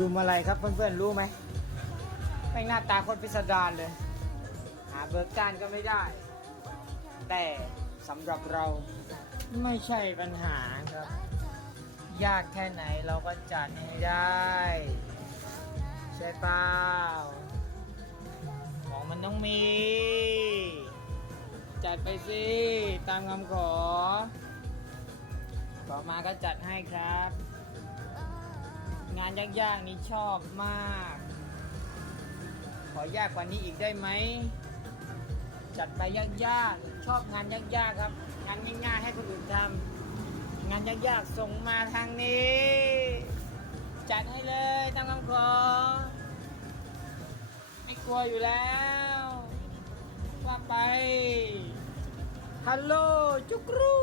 ดูมาอะไรครับเพื่อนๆรู้ไหมแม่หน้าตาคนพิสดารเลย หาเบิกการก็ไม่ได้ แต่สำหรับเราไม่ใช่ปัญหาครับ ยากแค่ไหนเราก็จัดให้ได้ ใช่เปล่าของมันต้องมี จัดไปสิ ตามคำขอขอมาก็จัดให้ครับ งานยากๆนี่ชอบมาก ขอยากกว่านี้อีกได้ไหม จัดไปยากๆ ชอบงานยากๆครับ งานง่ายๆให้คนอื่นทำงานยากๆส่งมาทางนี้ จัดให้เลยตามคำขอ ไม่กลัวอยู่แล้วว่าไปฮัลโหลจุกรู